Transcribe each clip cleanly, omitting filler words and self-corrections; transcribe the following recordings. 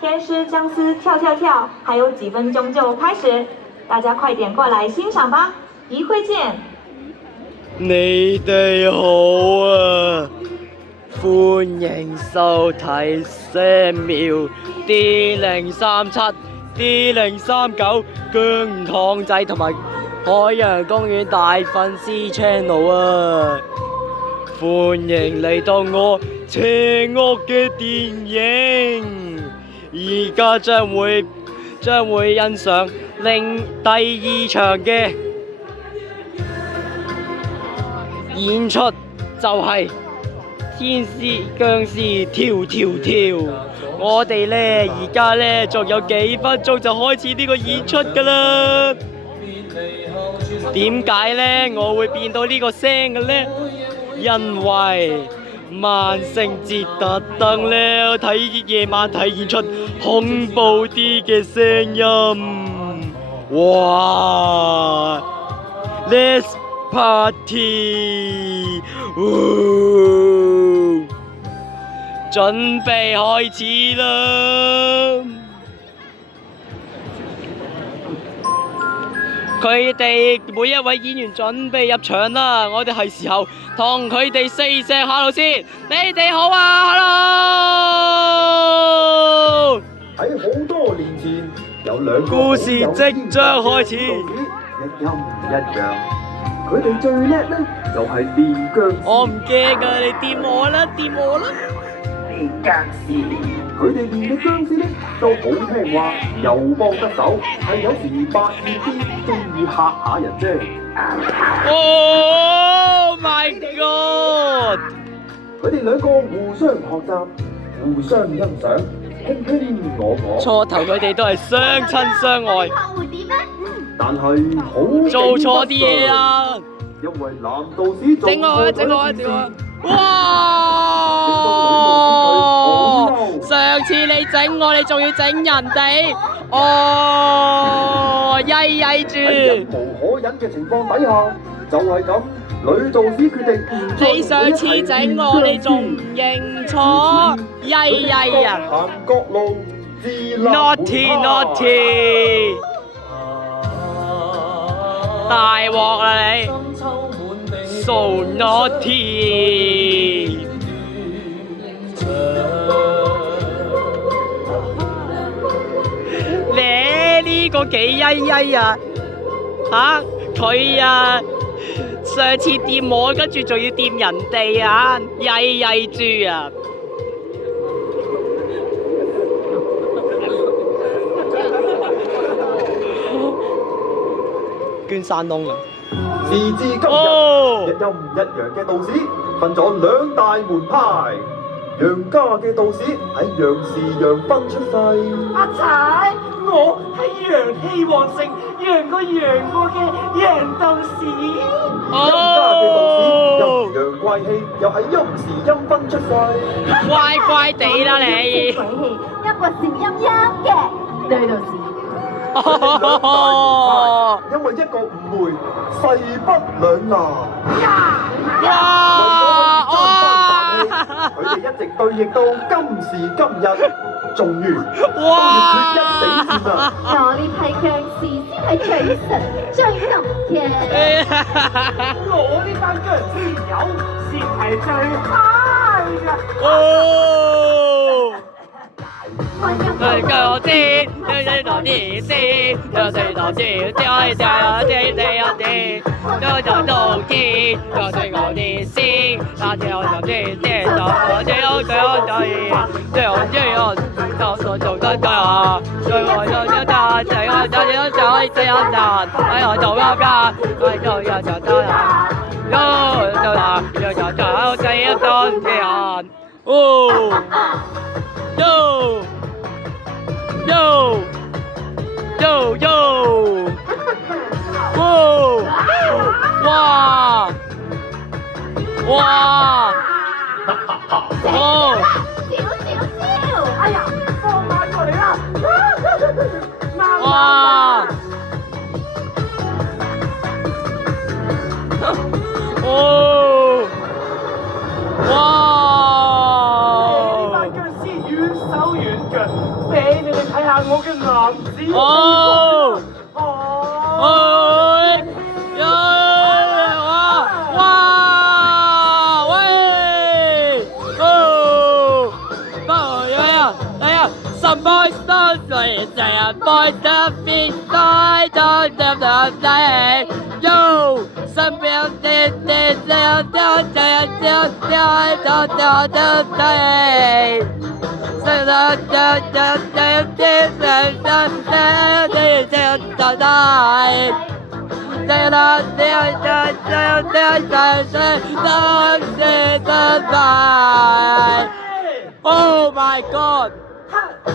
天师僵尸跳跳跳，还有几分钟就开始，大家快點過來欣賞吧，一會見。你哋好啊，歡迎收睇 Samuel D037、D039姜糖仔同埋海洋公園大粉絲 channel 啊！歡迎嚟到我邪惡嘅電影，而家將會欣賞第二場嘅演出，就係天使僵屍跳跳跳。我哋呢而家呢仲有幾分鐘就開始呢個演出㗎啦。點解呢我會變到呢個聲嘅呢？因為萬聖節特登呢夜晚睇演出恐怖啲嘅聲音。哇 ！Let's party！ 準備開始啦！佢哋每一位演員準備入場啦，我哋係時候同佢哋say聲 hello 先。你哋好啊 ，hello！ 喺好多年前，有兩個故事即將開始，一陰一陽。佢哋最叻咧，就係練僵屍。我唔驚㗎，你掂我啦，掂我啦！練僵屍，佢哋練嘅僵屍咧都好聽話，又幫得手，係有時百厭啲，中意嚇下人啫。Oh my god！ 佢哋兩個互相學習，互相欣賞，卿卿我我。初頭佢哋都係相親相愛，但係好做錯啲嘢啊！因為男導師做錯咗一件事。哇！上次你整我，你仲要整人哋，哦，曳曳住。喺忍無可忍嘅情況底下，就係咁，女導師決定唔再你上次整我，你仲唔認錯？曳曳啊！行各路自立門派。大鑊啦你 ！So naughty！ 你呢個幾曳曳啊？嚇佢啊！上次掂我，跟住仲要掂人哋啊！曳曳豬啊！捐山窿啊！時至今日，一陰一陽嘅道士分咗兩大門派。楊家嘅道士喺陽時陽分出世。阿仔，我係陽氣旺盛、陽過嘅楊道士。陰家嘅道士陰陽怪氣，又係陰時陰分出世。乖乖地啦你！鬼氣，一個是陰陰嘅女道士。因為一個誤會，勢不兩立。佢哋一直對弈到今時今日，終於都要決一死戰啦！我呢批僵屍先係最神最毒嘅。我呢班僵屍友先係最嗨㗎。跟我知，有頭知知，有四頭知，知知知，有頭都知，有四個知知，那只有頭知知，就只有最好就係，最好最好，就做得㗎，最後就一單，最後就一單，最後單，最後就一單，最後就得啦，有就啦，有就就這一單嘅人，哦，yo。哇！哦！少少少，哎呀，放馬過嚟啦！啱哇！哦！哇！呢班僵屍軟手軟腳，俾你哋睇下我嘅男子氣哦！概哦！哦！呀！哇！哇！喂！哦！不呀哎呀！什麼都對，這樣愛得變態到這麼低。Yo！身邊的你這樣這樣這樣這樣到到到低。這樣這樣這樣這樣這樣這樣這樣這樣到低。這樣這樣這樣這樣這樣這樣這樣這樣 Oh my God!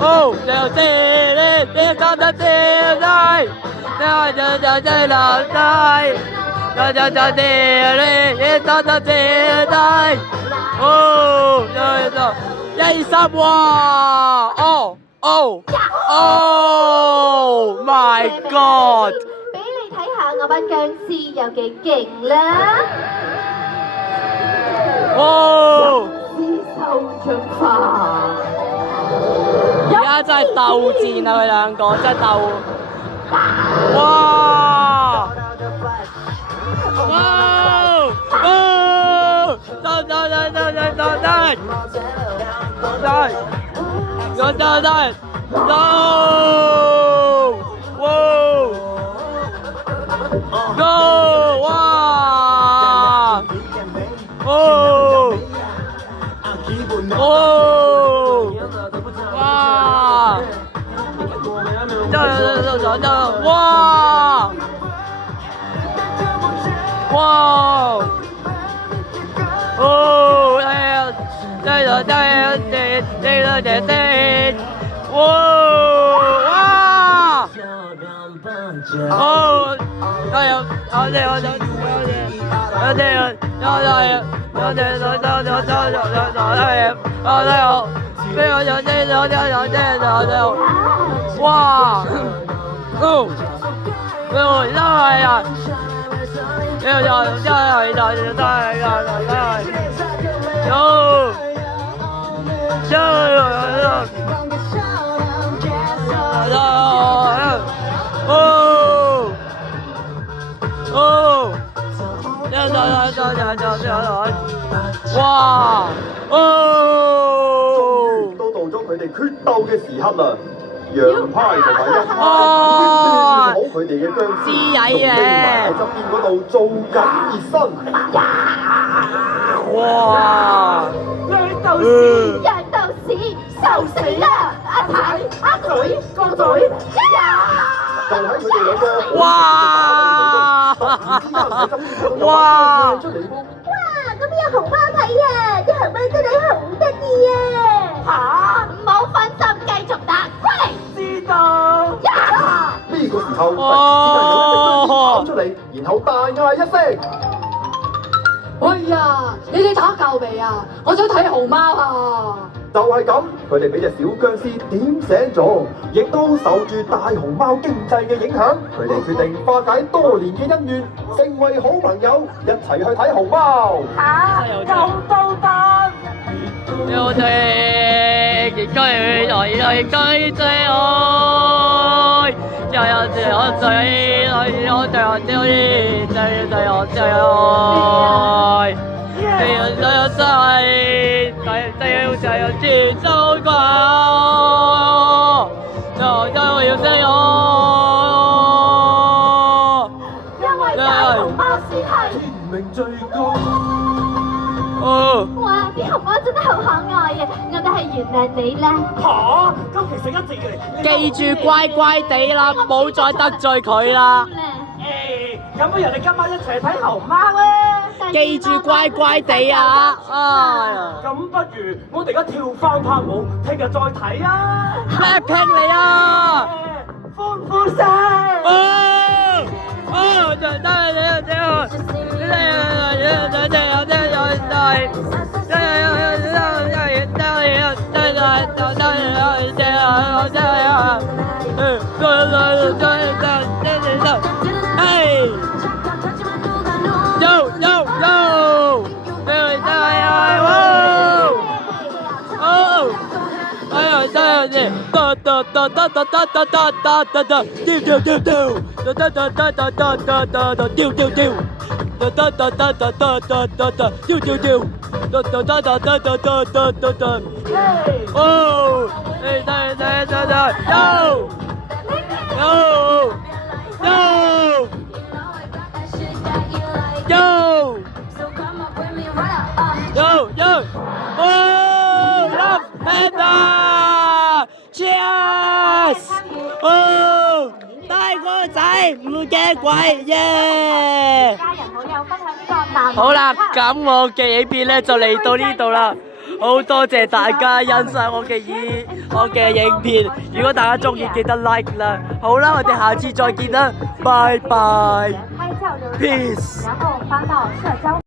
Oh, đều tê lên, tê con ta tê đây, tê là đây, tê lên, tê con ta tê đây. Oh, rồi rồi, dây sắp wow, oh, oh, oh my God! 俾你睇下我班僵屍有幾勁啦！ Oh! 收進化。而家真係鬥戰啊！佢兩個真係鬥，哇！哇！走走走走走走走，走走走走，哇！Go！哇！哦！哦！哇！走！哇！哇！哦！哎呀！哇！哇！哦！哎呀！哇！哦！哎呀！哇！哦！都到咗佢哋決鬥嘅時刻啦！羊派同埋一派已經調好佢哋嘅僵屍，仲匿埋喺側邊嗰度做緊熱身。哇！養到屎，養到屎，受死啦！阿仔、阿嘴、個嘴，就喺佢哋兩個哇！哇！出嚟喎！哇！咁有熊貓睇啊！啲熊貓真係好得意啊！嚇！唔好分心，繼續打，過嚟！知道。呢個時候，突然之間有一隻僵屍跑出嚟，然後大嗌一聲。哎呀！你哋打夠未啊？我想睇熊貓啊！就係咁，佢哋俾隻小僵屍點醒咗，亦都受住大熊貓經濟嘅影響，佢哋決定化解多年嘅恩怨，成為好朋友，一齊去睇熊貓。嚇！咁都得。我哋亦都係追追愛，又有最我最我最我最最我最愛，最有最有最最有最有最周過，就就我要最我，因為大熊貓先係。天命最高。哦。哇！啲熊貓真係好可愛啊！我哋係原諒你啦。嚇！咁其實一直以嚟，記住乖乖地啦，唔好再得罪佢啦。誒，咁不如我哋今晚一齊睇熊貓咧？記住乖乖地啊！哎呀咁不如我哋而家跳翻拍舞，聽日再睇啊！Blackpink嚟啊！歡呼聲！哦，就得 Cheers！哦，大個仔唔驚鬼耶！家人好友分享呢個男好啦，咁我嘅影片咧就嚟到呢度啦，好多謝大家欣賞我嘅影片，如果大家中意記得 like 啦，好啦，我哋下次再見啦，拜拜拍照留言， ，peace。然後發到社交。